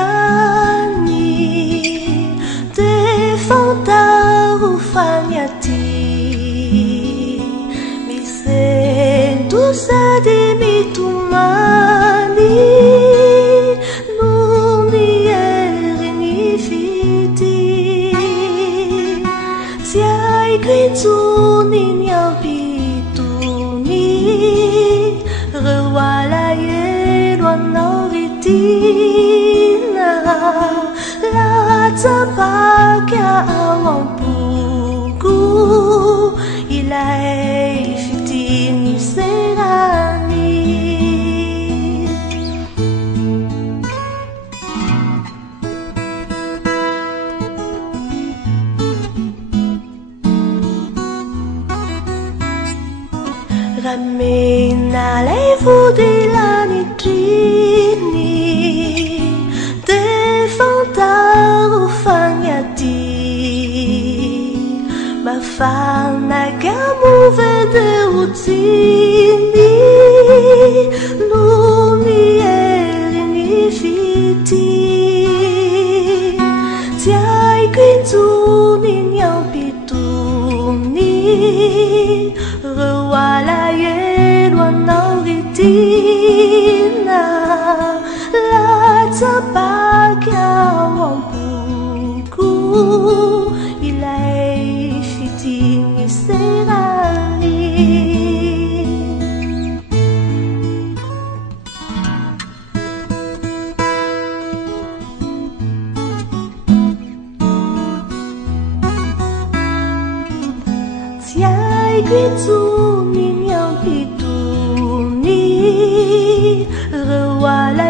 Bunaniani defanta ufanyati misentu sadi mitumani lumiere ni fiti siai grinzuni nyapituni rewala la tabaka awampuku ilai fitini serani ramena levu de la nitrini Bafana kamu vede utini lumiere ni fiti tiai quinzuni nyampituni rewala yelwa nauritina la tabaka wampuku ilai fitini serani tiai quinzuni nyampituni rewala